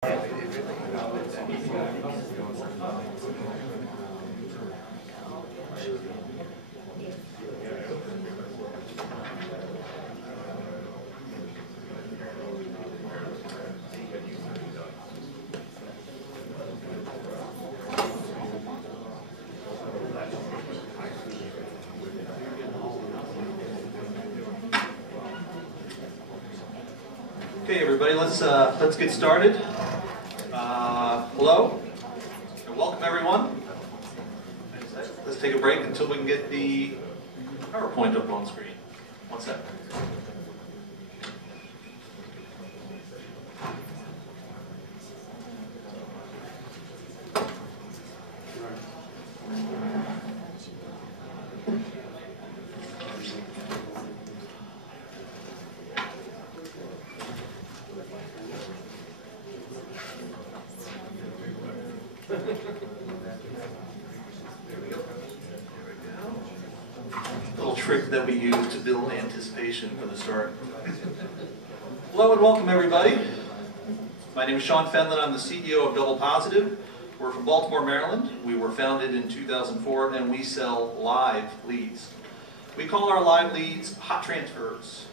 Okay, everybody, let's get started. Hello, and welcome everyone. Let's take a break until we can get the PowerPoint up on screen. One sec. Little trick that we use to build anticipation for the start. Hello and welcome everybody. My name is Sean Fenlon. I'm the CEO of DoublePositive. We're from Baltimore, Maryland. We were founded in 2004 and we sell live leads. We call our live leads hot transfers.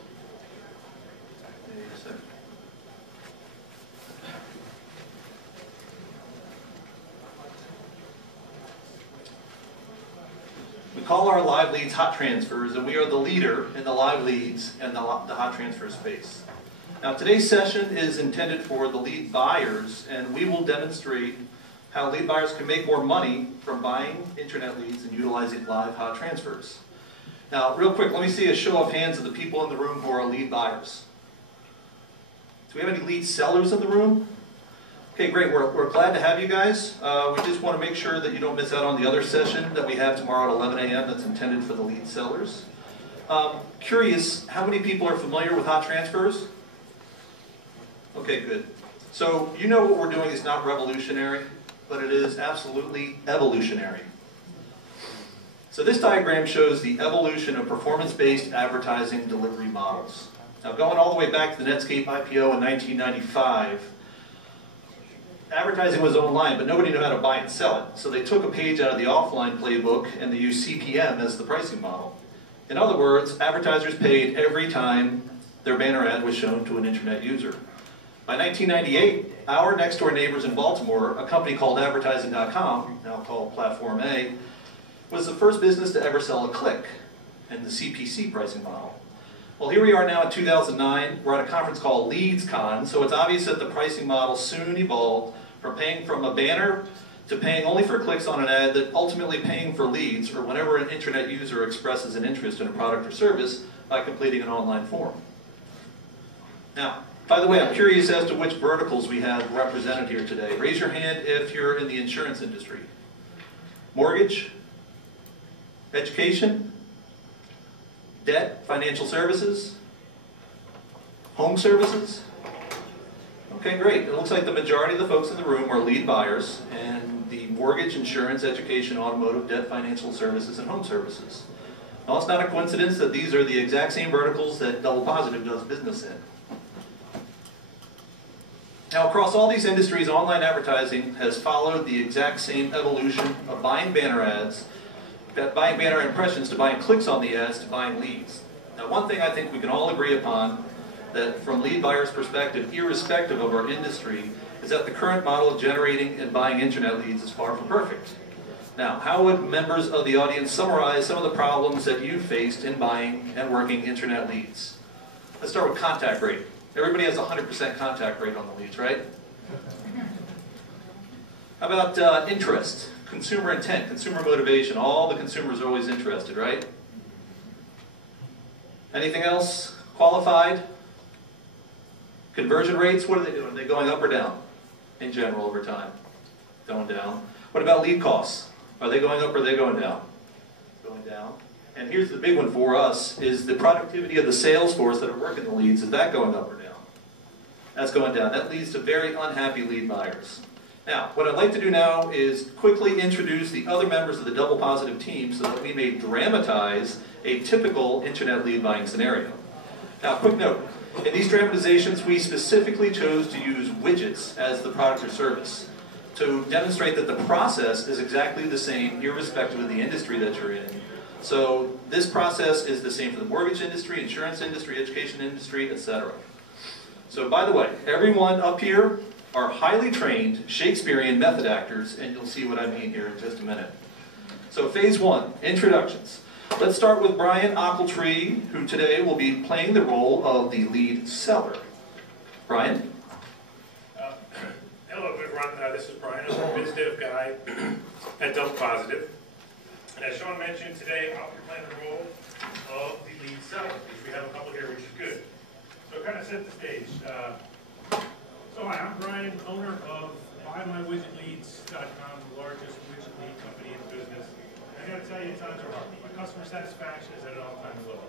We call our live leads hot transfers, and we are the leader in the live leads and the hot transfer space. Now today's session is intended for the lead buyers, and we will demonstrate how lead buyers can make more money from buying internet leads and utilizing live hot transfers. Now real quick, let me see a show of hands of the people in the room who are lead buyers. Do we have any lead sellers in the room? Okay, great. We're glad to have you guys. We just want to make sure that you don't miss out on the other session that we have tomorrow at 11 a.m. that's intended for the lead sellers. Curious, how many people are familiar with hot transfers? Okay, good. So you know what we're doing is not revolutionary, but it is absolutely evolutionary. So this diagram shows the evolution of performance-based advertising delivery models. Now going all the way back to the Netscape IPO in 1995, advertising was online, but nobody knew how to buy and sell it. So they took a page out of the offline playbook and they used CPM as the pricing model. In other words, advertisers paid every time their banner ad was shown to an internet user. By 1998, our next door neighbors in Baltimore, a company called advertising.com, now called Platform A, was the first business to ever sell a click in the CPC pricing model. Well, here we are now in 2009. We're at a conference called LeadsCon, so it's obvious that the pricing model soon evolved from paying from a banner to paying only for clicks on an ad, that ultimately paying for leads or whenever an internet user expresses an interest in a product or service by completing an online form. Now, by the way, I'm curious as to which verticals we have represented here today. Raise your hand if you're in the insurance industry. Mortgage? Education? Debt, financial services, home services. Okay, great. It looks like the majority of the folks in the room are lead buyers, and the mortgage, insurance, education, automotive, debt, financial services, and home services. Now, it's not a coincidence that these are the exact same verticals that DoublePositive does business in. Now, across all these industries, online advertising has followed the exact same evolution of buying banner ads, buying banner impressions, to buying clicks on the ads, to buying leads. Now, one thing I think we can all agree upon, that from lead buyers' perspective, irrespective of our industry, is that the current model of generating and buying internet leads is far from perfect. Now, how would members of the audience summarize some of the problems that you faced in buying and working internet leads? Let's start with contact rate. Everybody has 100% contact rate on the leads, right? How about interest? Consumer intent, consumer motivation. All the consumers are always interested, right? Anything else? Qualified? Conversion rates, what are they doing? Are they going up or down in general over time? Going down. What about lead costs? Are they going up or are they going down? Going down. And here's the big one for us, is the productivity of the sales force that are working the leads. Is that going up or down? That's going down. That leads to very unhappy lead buyers. Now, what I'd like to do now is quickly introduce the other members of the DoublePositive team so that we may dramatize a typical internet lead buying scenario. Now, quick note, In these dramatizations, we specifically chose to use widgets as the product or service to demonstrate that the process is exactly the same irrespective of the industry that you're in. So this process is the same for the mortgage industry, insurance industry, education industry, etc. So by the way, everyone up here are highly trained Shakespearean method actors, and you'll see what I mean here in just a minute. So phase one, introductions. Let's start with Brian Ochiltree, who today will be playing the role of the lead seller. Brian? Hello everyone, this is Brian. I'm a biz dev guy at DoublePositive. And as Sean mentioned, today I'll be playing the role of the lead seller, which we have a couple here, which is good. So kind of set the stage. So hi, I'm Brian, owner of BuyMyWidgetLeads.com, the largest widget lead company in the business. I got to tell you, times are hard. My customer satisfaction is at an all-time low.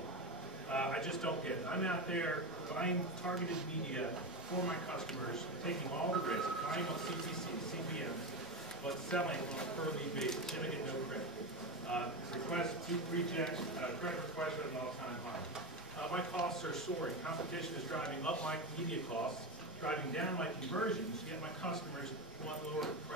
I just don't get it. I'm out there buying targeted media for my customers, taking all the risk, buying on CPCs, CPMs, but selling on a per lead basis. Gonna get no credit. Request, rejects, credit requests at an all-time high. My costs are soaring. Competition is driving up my media costs, driving down my conversions, yet my customers want lower prices.